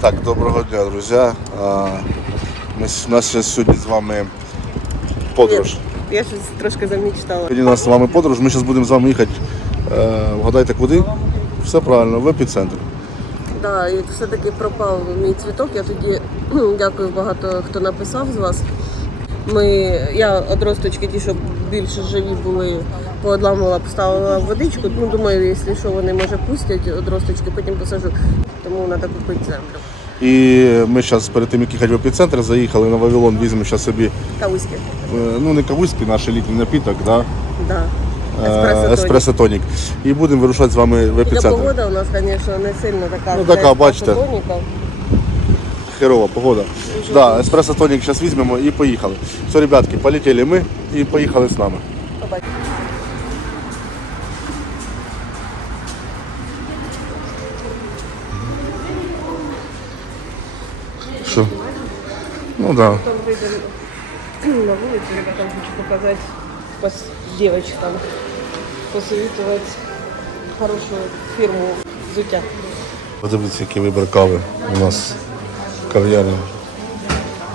Так, доброго дня, друзі. Ми, у нас зараз сьогодні з вами подорож. Я щось трошки замічтала. Сьогодні у нас з вами подорож. Ми зараз будемо з вами їхати. Е, вгадайте куди? Все правильно, в епіцентр. Да, і все-таки пропав мій цвіток. Я тоді дякую багато хто написав з вас. Ми, я одросточки, ті, що більше живі були, поодламувала, поставила водичку. Ну, думаю, якщо що, вони може пустять одросточки, потім посажу. Тому треба купити землю. І ми зараз перед тим, як їхати в епіцентр, заїхали на Вавилон, візьмемо зараз собі, Кавузьки. е, ну не кавузький, наш літній напіток, да? Да. е, Еспресо-тонік. І будемо вирушати з вами в Хоча епіцентр. погода у нас, звісно, не сильно така. Ну, така, бачите. еспресо-тоніка. Херова погода. Да, еспресо-тонік зараз візьмемо і поїхали. Все, ребятки, полетіли ми і поїхали з нами. Що? Ну. Да. Потом выйдем на улицу, ребятам хочу показать пос- девочкам, посоветовать хорошую фирму Зутя. Подивіться, який вибір кави у нас в кав'ярні.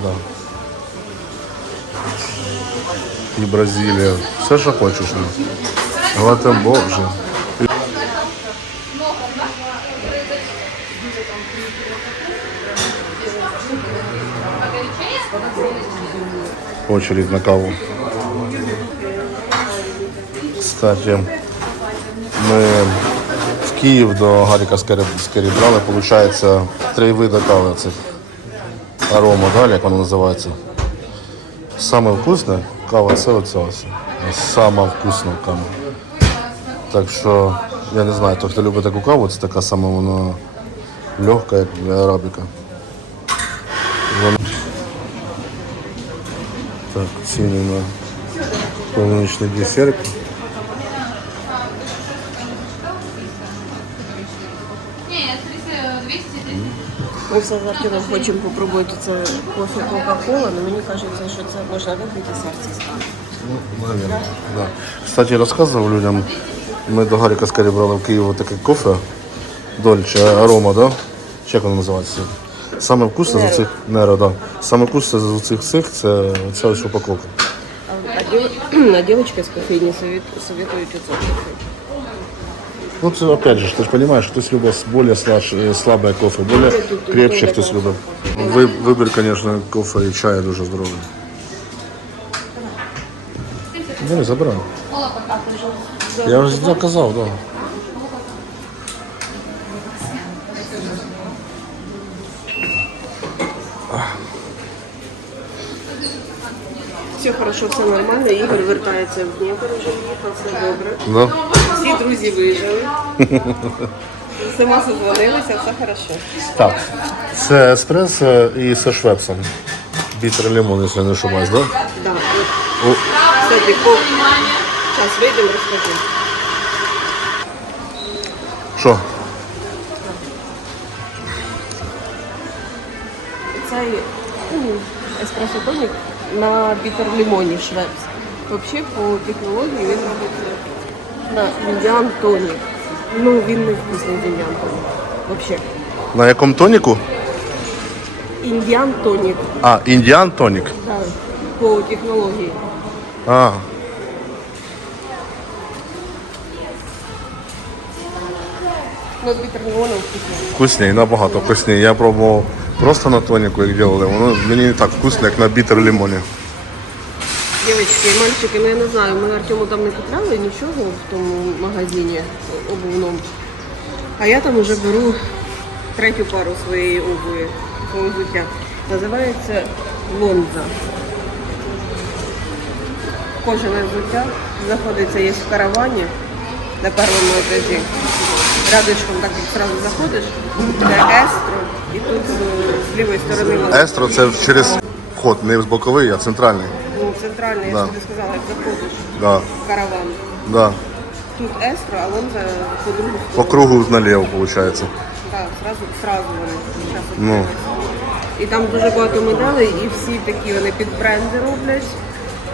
Да. І Бразилія. Все, що хочеш. ну. Гватембо Очередь на каву. Кстати, ми в Київ до Гаріка Скері брали, виходить, три види кави цих арома, далі, як воно називається. Саме вкусне кава це оце ось. Сама вкусна кава. Так що я не знаю, той, хто любить таку каву, це така сама вона легка, як для арабіка. Вона... Так, ціни на полуничний десерт. Нет, 300, 200, 300. Ми все з Артемом хочемо попробувати це кофе Кока-Кола, але мені кажеться, що це можна випити серце. Ну, наверное, да. Кстати, розказував людям, ми до Гаріка Скарі брали в Києві таке кофе Дольче Арома, да? Чи як воно називається? Саме вкусне з цих Неро, да. Саме вкусне з цих всіх це ця ось упаковка. А, а, а дівчатка з кофейні совет... советують оце. Ну, це опять же, ти ж розумієш, хтось любить більш слаб, слабе кофе, більш крепче хтось любить. Ви- Вибір, звісно, кофе і чаю дуже здоровий. Ну, забирай. Я вже заказав, так. Да. Все хорошо, все нормально. Ігор вертається в Дніпро, вже їхав, все добре. Да? Всі друзі вижили. Сама созвонилися, все хорошо. Так, це еспресо і со швепсом. Бітер лимон, якщо я не ошибаюсь, да? Да. О, Кстати, по... Сейчас вийдемо, розкажу. що? Цей м, еспресо-тонік на бітер-лимоні швепс. Взагалі, по технології він робиться на індіан тонік. Ну, він не вкусний з індіан тонік. Взагалі. На якому тоніку? Індіан тонік. А, індіан тонік. Да. По технології. А, Ну, з бітер-лимоном вкусний. вкусний, набагато вкусний. Я пробував просто на тоніку, як робили. Воно мені не так вкусно, як на бітер лимоні. Дівчатки, мальчики, ну я не знаю, ми Артему там не купляли нічого в тому магазині обувному. А я там вже беру третю пару своєї обуви, свого. Називається Лонза. Кожане взуття знаходиться є в каравані на першому етажі. Рядочком так як одразу заходиш, це естро, і тут з, лівої сторони воно. Естро це через вход, не з боковий, а центральний. Ну, центральний, я Да. тобі сказала, як заходиш Да, в караван. да. Тут естро, а вон за по другу По кругу наліво, виходить. Так, сразу, сразу вони. Щас Ну. І там дуже багато моделей, і всі такі вони під бренди роблять.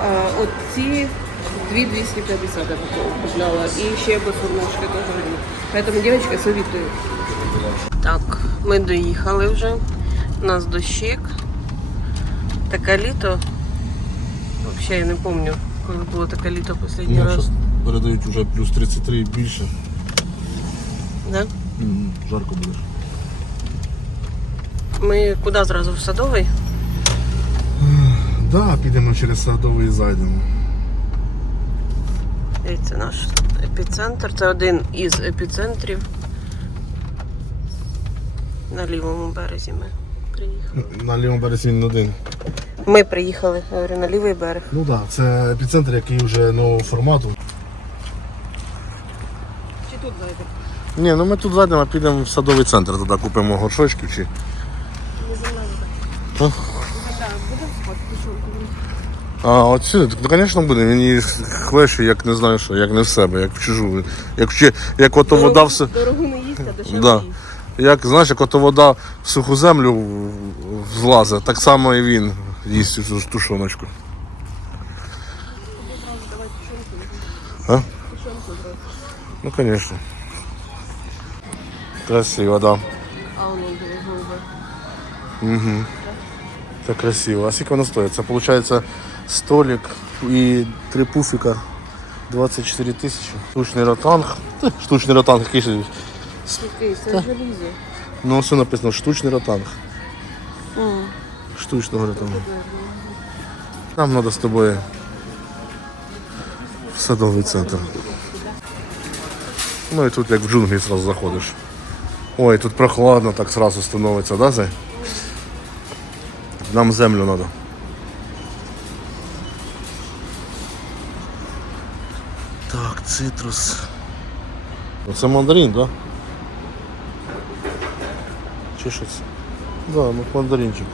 А, от ці 2250 я купляла. І ще босоножки теж. Поэтому, девочки, советую. Так, ми доїхали вже. У нас дощик. Таке літо. Взагалі я не пам'ятаю, коли було таке літо останній раз. передають вже плюс 33 і більше. Да? Жарко буде. Ми куди зразу в садовий? Да, підемо через садовий і зайдемо. Це наш епіцентр. Це один із епіцентрів. На лівому березі ми приїхали. На лівому березі він один. Ми приїхали, говорю, на лівий берег. Ну так, да, це епіцентр, який вже нового формату. Чи тут зайдемо? Ні, ну ми тут зайдемо, підемо в садовий центр, туди купимо горшочків чи. А, от сюди, то, звісно, буде. Він її хлеще, як не знаю що, як не в себе, як в чужу. Як, як ото вода в, с- Дорогу не їсть, а дешевше Да. їсть. як, знаєш, як ото вода в суху землю злазить, так само і він їсть цю тушоночку. А? Ну, звісно. Красиво, да. А воно голубе. Це красиво. А скільки воно стоїть? Це виходить столик і три пуфіка 24 тисячі. Штучний ротанг. Та, Штучний ротанг, який ще. Який? Це. Ну, все написано штучний ротанг. М. Штучного ротангу. Нам треба з тобою в садовий центр. Ну і тут як в джунглі зразу заходиш. Ой, тут прохладно так зразу становиться, да, Зай? Нам землю треба. Так, цитрус. Це мандарин, так? Да? Чи що це? Да, ну мандаринчик.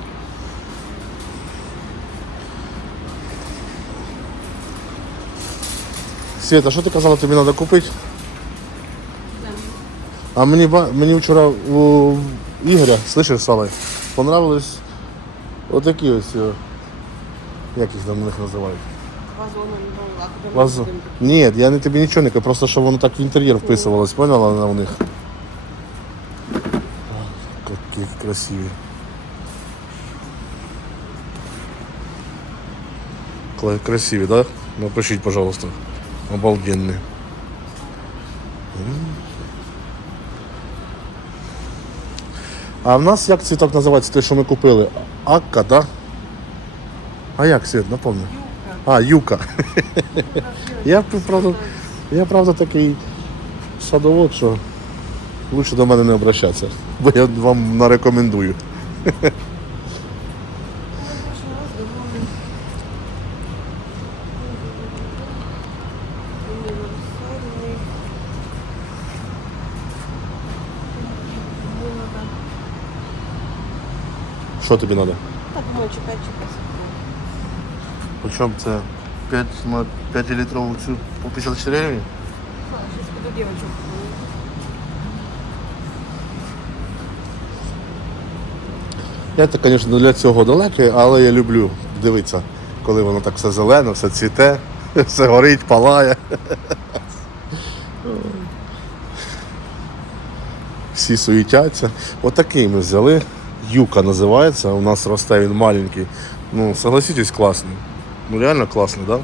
Света, що ти казала, тобі треба купити? А мені, ба- мені вчора у Ігоря, слышиш, Салай, понравились отакі ось, о, як їх там у них називають? Вазоном, ну, а куди ми Вазу. будемо? Ні, я не тобі нічого не кажу, просто що воно так в інтер'єр вписувалось, поняла вона у них? Які красиві. Кла- Красиві, да? Напишіть, пожалуйста. Обалденні. А в нас як цвіток називається, той, що ми купили? Акка, да? А як світ, напомню? А, юка. Я правда, я правда такий садовод, що лучше до мене не обращатися, бо я вам нарекомендую. Що тобі треба? Так, думаю, чекай, чекай. Причому це 5 на 5 літрову цю по 54 гривні? Сейчас піду дівчинку. Я так, звісно, для цього далекий, але я люблю дивитися, коли воно так все зелене, все цвіте, все горить, палає. Всі суетяться. Отакий ми взяли. Юка називається. У нас росте він маленький. Ну, согласитесь, класний. Ну реально класний? Да?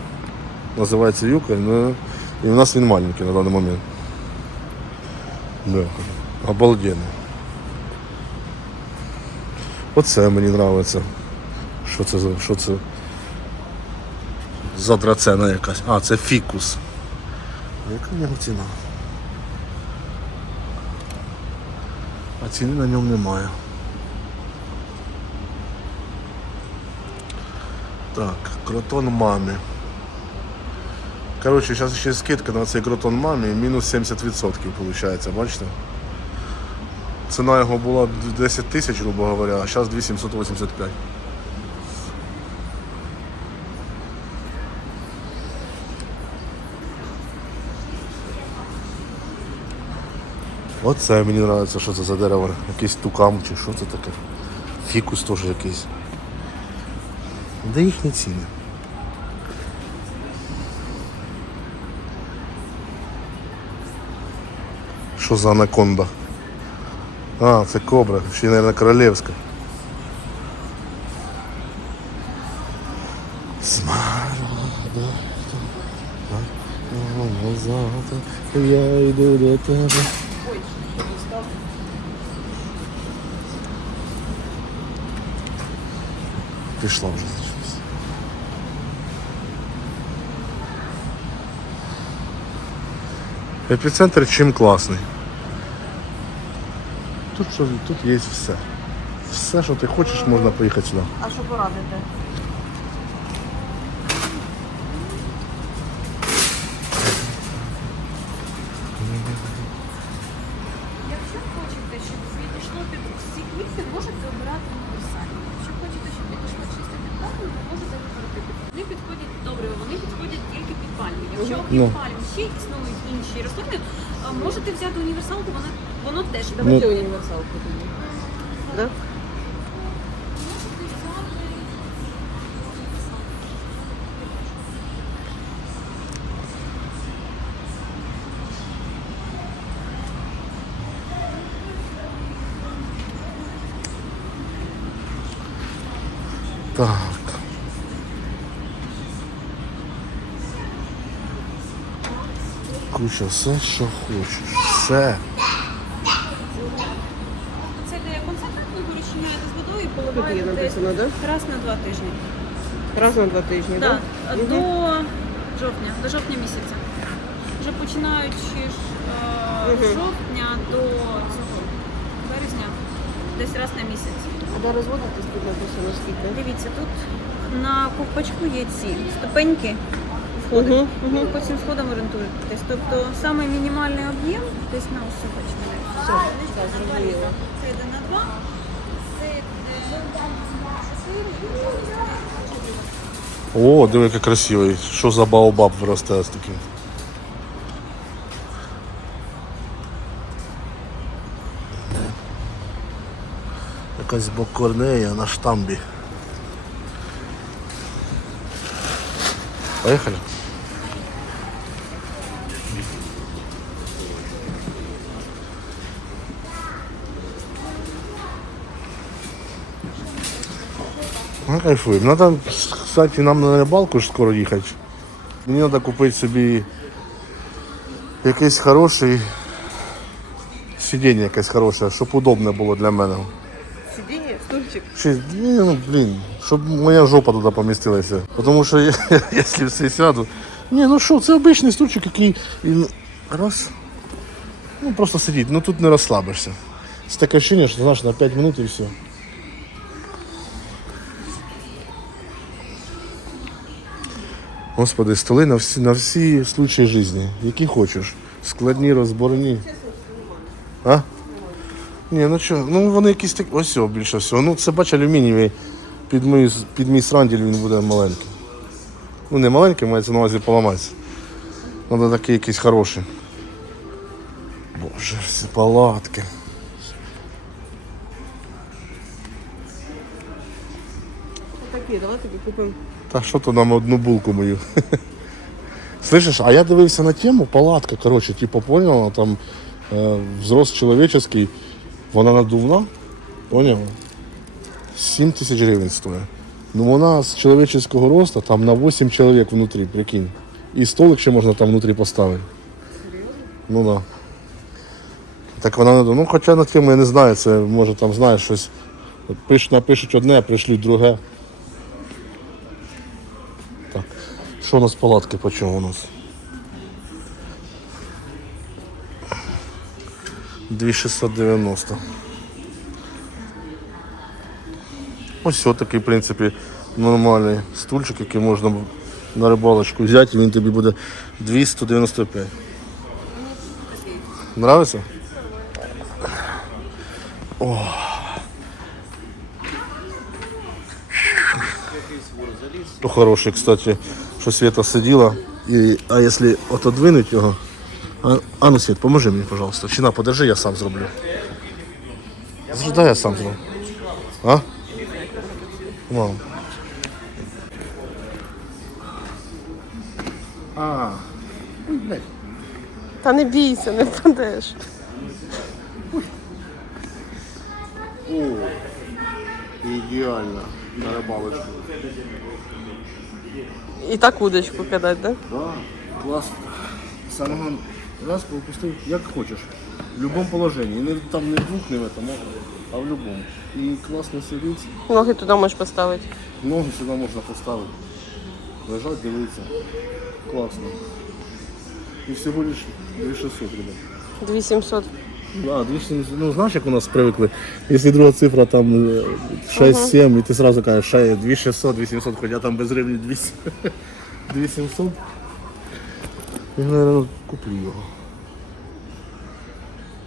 Називається Юка, ну, і у нас він маленький на даний момент. Да. Обалденний. Оце мені подобається. Що це за що це? За драцена якась. А, це фікус. Яка в нього ціна? А ціни на ньому немає. Так, кротон мамі. Коротше, зараз ще скидка на цей кротон мамі, мінус 70% виходить, бачите? Ціна його була 10 тисяч, грубо говоря, а зараз 2785. Оце мені подобається, що це за дерево. Якийсь тукам чи що це таке. Фікус теж якийсь. Де їхні ціни? Що за анаконда? А, це кобра, ще, мабуть, королевська. Смарагда, назад, я йду до тебе. Пішла вже Епіцентр чим класний. Тут, що, тут є все. Все, що ти хочеш, можна поїхати сюди. А що порадите? Ну. Давайте універсалку тоді. Да? Так. Куча, все, що хочеш. Все. Є написано, да? раз на два тижні. Раз на два тижні, Да, так? до жовтня, до жовтня місяця. Вже починаючи ж е, з жовтня до цього березня, десь раз на місяць. А де розводитись тут написано скільки? Дивіться, тут на ковпачку є ці ступеньки входи. Мгм, мгм. Ви по цим сходам орієнтуєтесь. Тобто саме мінімальний об'єм десь на ось бачите. Все, зрозуміло. Це йде на два. О, диви, який красивий. Що за баобаб виростає з таким. Якась бокорнея на штамбі. Поїхали. Ну, кайфуємо. Надо, кстати, нам на рибалку ж скоро їхати. Мені треба купити собі якийсь хороший сидіння якесь хороше, щоб удобне було для мене. Сидіння, стульчик. Чи, ні, ну, блін, щоб моя жопа туди помістилася. Тому що я, якщо все сяду. Ні, ну що, це обичний стульчик, який він раз. Ну просто сидіть, ну тут не розслабишся. Це таке ощущення, що знаєш, на 5 минут і все. Господи, столи на всі, на всі случаї життя, які хочеш. Складні, розборні. А? Ні, ну що, ну вони якісь такі. Ось о, більше всього. Ну це бач алюмінієвий. Під мій, під мій сранділь він буде маленький. Ну не маленький, мається на увазі поламатися. Треба такий якийсь хороший. Боже, всі палатки. Такі, давай тобі купимо. Та що то нам одну булку мою. Слышиш, а я дивився на тему, палатка, коротше, типу, поняла, там е, взрост чоловічий, вона надувна, поняв? 7 тисяч гривень стоїть. Ну вона з чоловічого росту там на 8 чоловік внутрі, прикинь. І столик ще можна там внутрі поставити. Серйозно? Ну так. Да. Так вона надувна. Ну хоча на тему я не знаю, це може там знаєш щось. Пиш, напишуть одне, а пришлють друге. Що у нас палатки по чому у нас? 2690. Ось такий, в принципі, нормальний стульчик, який можна на рибалочку взяти, він тобі буде 295. Нравиться? Ну, хороший, кстати, что Света сидела, и, а если отодвинуть його. А, а ну, поможи мені, пожалуйста. Чина, подержи, я сам зроблю. Да, я сам зроблю. А? Мам. А. Ну, Та не бійся, не впадеш. Ідеально. На рибалочку. І так удочку кидати, так? Да, класно. Саме раз попустив, як хочеш. В будь-якому положенні. Не, там не в двох не в этом, а в будь-якому. І класно сидить. Ноги туди можеш поставити. Ноги сюди можна поставити. Лежать, дивитися. Класно. І всього лиш 2600, ребят. 2700. Да, 200, ну знаєш, як у нас привикли, якщо друга цифра там 6-7, і ти одразу кажеш, ще 2600, 2700, хоча там без гривні 200. 2700. Я, мабуть, куплю його.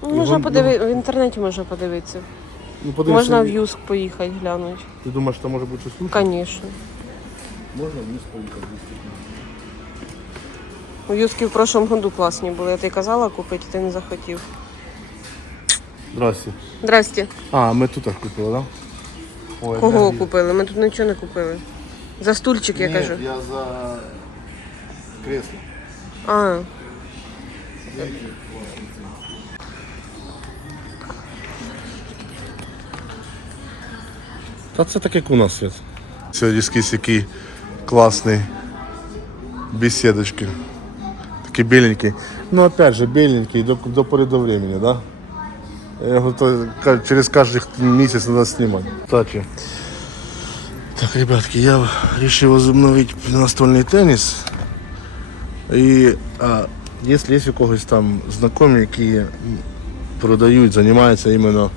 Ну, можна вон- подивитися, в інтернеті можна подивитися. Ну, Можна в Юск поїхати глянути. Ти думаєш, що може бути щось лучше? Звісно. Можна вниз поїхати. У Юскі в прошлом году класні були. Я ти казала купити, ти не захотів. Здрасте. Здрасте. А, ми тут так купили, так? Да? Ой, Кого де- купили? Ми тут нічого не купили. За стульчик, я Ні, кажу. я за кресло. А, Та це так як у нас світ. Сьогодні скіс який класний. Беседочки. Такий біленький. Ну опять же, біленький до, до пори до времени, да? Я ка- через кожен місяць треба знімати. Кстати. Так, ребятки, я вирішив возобновити настольний теніс. І а, якщо є у когось там знайомі, які продають, займаються іменно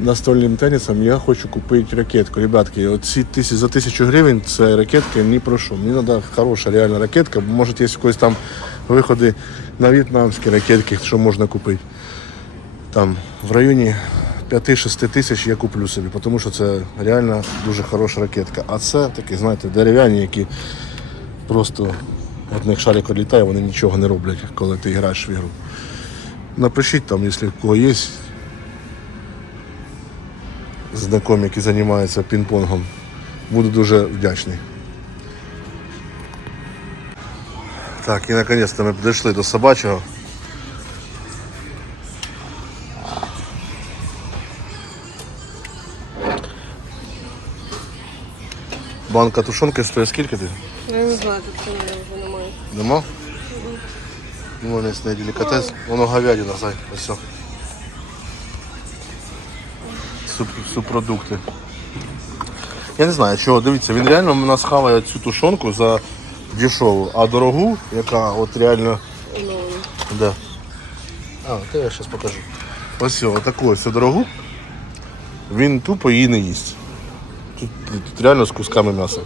настольним тенісом, я хочу купити ракетку. Ребятки, оці тисяч, за тисячу гривень це ракетки ні про що. Мені треба хороша реальна ракетка. Може, є якісь там виходи на в'єтнамські ракетки, що можна купити. Там в районі 5-6 тисяч я куплю собі, тому що це реально дуже хороша ракетка. А це такі, знаєте, дерев'яні, які просто от них шарик літає, вони нічого не роблять, коли ти граєш в ігру. Напишіть там, якщо в кого є знайомі, які займаються пінг-понгом. Буду дуже вдячний. Так, і наконец-то ми підійшли до собачого. Банка тушонки стоїть скільки ти? я не знаю, тут ціни вже немає. Нема? Ну, вони не делікатес. Воно говядина, зай. Ось. все. Суп, субпродукти. Я не знаю, чого, дивіться, він реально в нас хаває цю тушонку за дешеву, а дорогу, яка от реально. Да. А, то я зараз покажу. Ось все, отаку ось дорогу. Він тупо її не їсть. Тут, тут реально з кусками м'яса.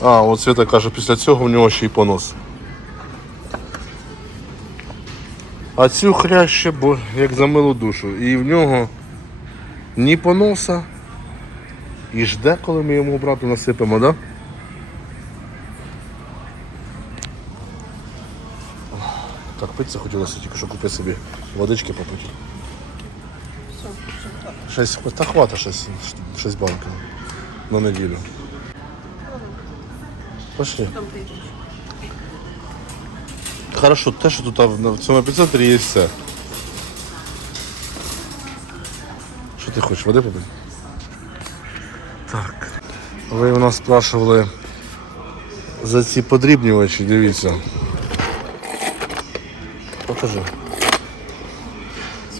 А, от Свята каже, після цього в нього ще й понос. А цю хряще, бо як за милу душу. І в нього ні поноса. І жде, коли ми йому брату насипемо, да? Так, питься хотілося тільки що купити собі водички попити. Шесть, та хвата 6, 6 банків на неділю. Пошли. Хорошо, те, що тут в цьому епіцентрі є все. Що ти хочеш, води попити? Так. Ви у нас спрашивали за ці подрібнювачі, дивіться. Покажи.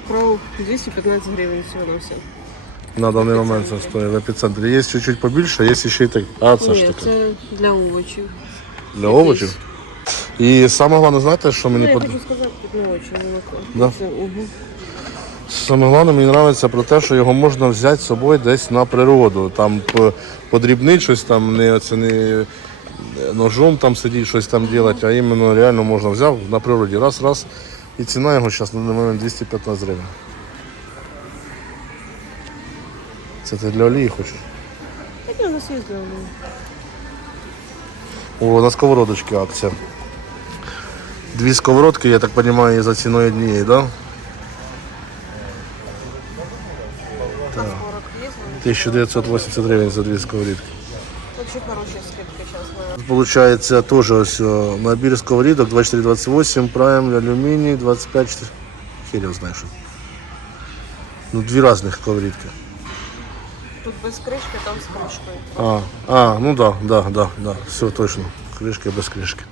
Справу 215 гривень всього на все. На даний момент це стоїть в епіцентрі. Є чуть-чуть побільше, є ще й так. А, це ж Ні, таке. це для овочів. Для овочів. І саме головне, знаєте, що Ну, мені я под... хочу сказати, тут не очень молоко. Да? Це, угу. Саме головне мені подобається про те, що його можна взяти з собою десь на природу. Там п- подрібнити щось, там не, оце не ножом там сидіти, щось там робити, а іменно реально можна взяв на природі. Раз, раз. І ціна його зараз на даний момент 215 гривень. Це ти для олії хочеш? Так я у нас є для овочів. О, на сковородочці акція. Дві сковородки, я так розумію, за ціною однієї? Да? Так. 1980 гривень за дві сковорідки. Очень хороші скидки. Получается тоже ось, набір сковорідок 2428, Prime, алюминий, 25, хер його знає що. Ну, дві різних коврітки. Тут без кришки, там з кришкою. А, а, ну да, да, да, да. Все точно. Кришки без кришки.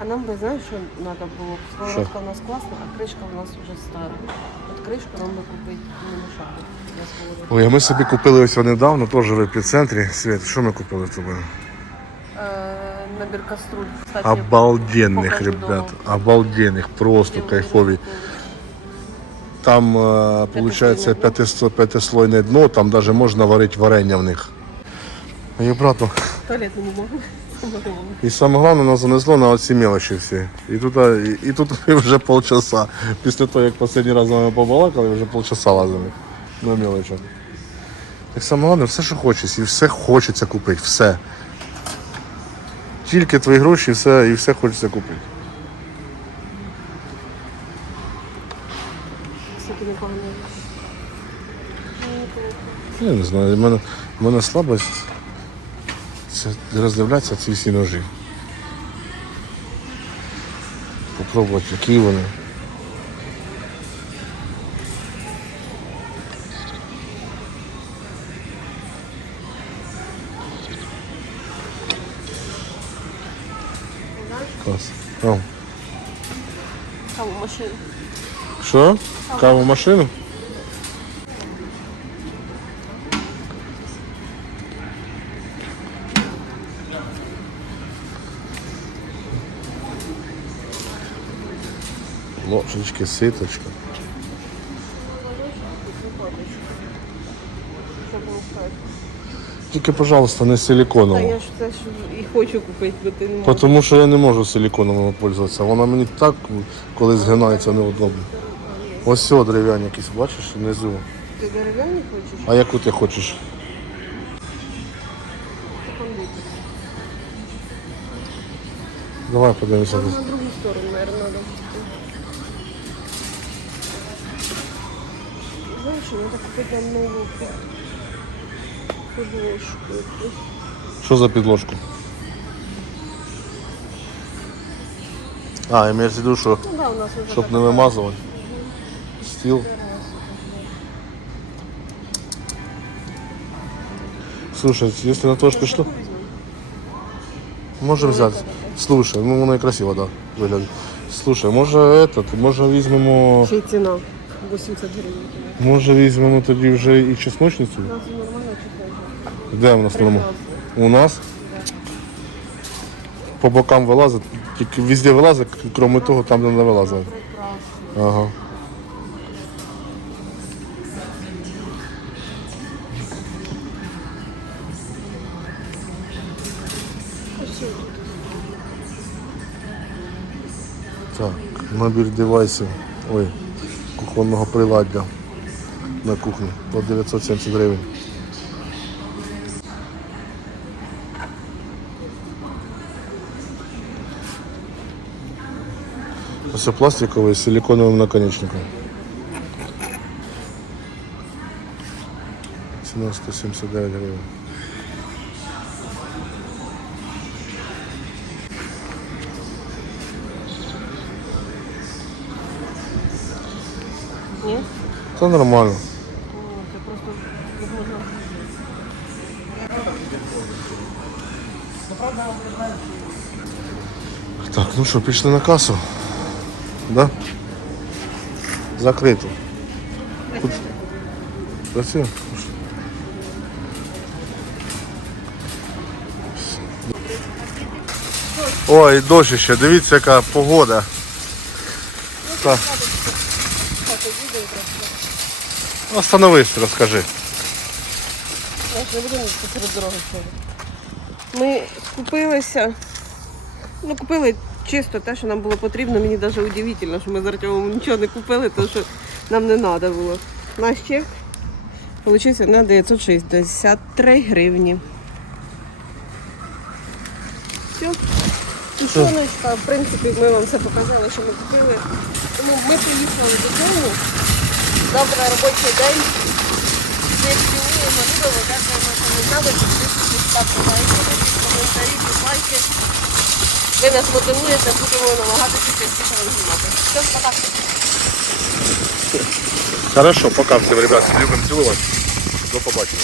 А нам би знаєш, що треба було? Сковородка у нас класна, а кришка у нас вже стара. От кришку нам би купити не сковородку. Ой, а ми собі купили ось недавно, теж в епіцентрі. Світ, що ми купили з тобою? Е, набір каструль. Кстати, Обалденних, ребят. Обалденних, просто кайфові. Там, е, виходить, п'ятисло- п'ятислойне дно, там навіть можна варити варення в них. І обратно. Туалет не можу. І саме головне, нас занесло на оці мелочі всі. І тут, і, і тут ми вже полчаса. Після того, як останній раз з вами побалакали, вже полчаса лазили на мелочах. Так саме головне, все, що хочеться, і все хочеться купити, все. Тільки твої гроші, і все, і все хочеться купити. Я не знаю, в мене, в мене слабость це роздивлятися ці всі ножі. Попробувати, які вони. Машину. Що? Каву машину? Ложечки, ситочка. Що було сказати? Тільки, пожалуйста, не Та силіконову. я ж це ж і хочу купити, бо ти не можеш. Тому що я не можу силіконовою пользуватися. Вона мені так, коли згинається, неудобно. Ось все дерев'яні якісь, бачиш, внизу. Ти дерев'яні хочеш? А яку ти хочеш? Ти кондитер. Давай подивимося. На другу сторону, наверное, надо. Знаешь, надо купить нам новую під- подложку. Що за підложку? А, имеешь в виду, що Ну да, у нас уже щоб так. не вимазувати. Стіл. Слушай, если на то ж пішло, можемо взяти. Слушай, ну воно і красиво, да, виглядає. Слушай, може этот, може візьмемо, Ще й ціна 80 гривень. може візьмемо тоді вже і чесночницю? У нас нормально чи Де в нас нормально? У нас по бокам вилазить, тільки везде вилазить, крім того, там де не вилазить. Ага. Так, набір девайсів. Ой, кухонного приладдя на кухні по 970 гривень. Все пластиковий з силиконовим наконечником. Ціна 179 гривень. Ні? Це нормально. О, Це просто не можна. Так, ну що, пішли на касу? Да? Закрито. Тут... Працює? Ой, дощ ще, дивіться, яка погода. Так. Остановись, розкажи. Не буду посеред дороги. Ми скупилися. Ну, купили чисто те, що нам було потрібно. Мені навіть удивительно, що ми з Артемом нічого не купили, тому що нам не треба було. Наш чек вийшов на 963 гривні. Все. Тушоночка, в принципі, ми вам все показали, що ми купили. Тому ми приїхали додому. Завтра робочий день. Всіх цілуємо, любимо, дякуємо, що ви з нами, підписуйтесь, ставте лайки, коментарі, дізлайки. Ви нас мотивуєте, будемо намагатися частіше вам. Все, пока. Хорошо, пока всем, ребят. Любим, целуем. До побачення.